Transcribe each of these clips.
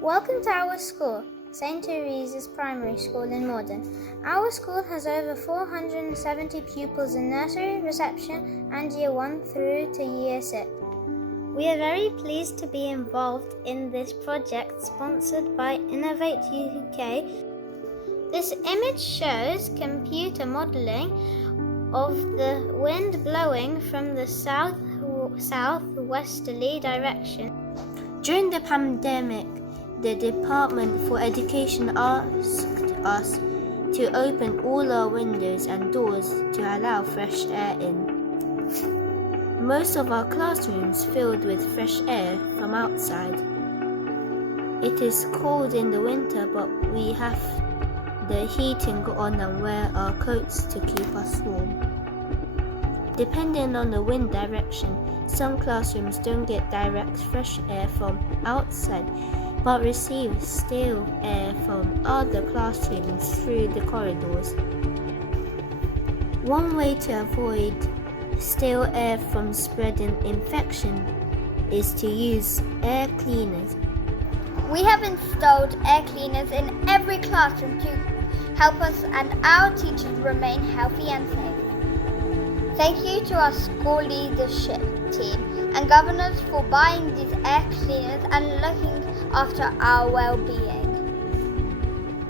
Welcome to our school, St. Teresa's Primary School in Morden. Our school has over 470 pupils in nursery, reception and Year 1 through to Year 6. We are very pleased to be involved in this project sponsored by Innovate UK. This image shows computer modelling of the wind blowing from the southwesterly direction. During the pandemic, the Department for Education asked us to open all our windows and doors to allow fresh air in. Most of our classrooms filled with fresh air from outside. It is cold in the winter, but we have the heating on and wear our coats to keep us warm. Depending on the wind direction, some classrooms don't get direct fresh air from outside, but receive stale air from other classrooms through the corridors. One way to avoid stale air from spreading infection is to use air cleaners. We have installed air cleaners in every classroom to help us and our teachers remain healthy and safe. Thank you to our school leadership team and governors for buying these air cleaners and looking after our well-being.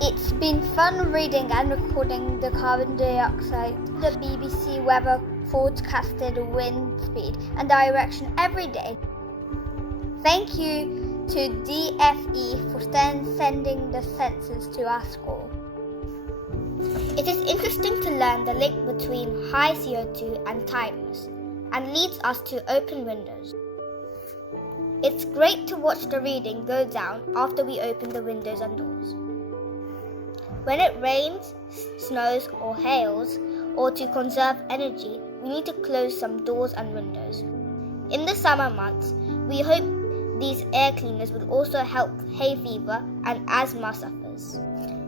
It's been fun reading and recording the carbon dioxide, the BBC weather forecasted wind speed and direction every day. Thank you to DFE for sending the sensors to our school. It is interesting to learn the link between high CO2 and tiredness, and leads us to open windows. It's great to watch the reading go down after we open the windows and doors. When it rains, snows or hails, or to conserve energy, we need to close some doors and windows. In the summer months, we hope these air cleaners will also help hay fever and asthma sufferers.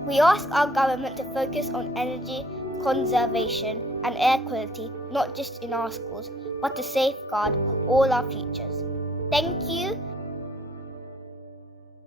We ask our government to focus on energy conservation and air quality, not just in our schools, but to safeguard all our futures. Thank you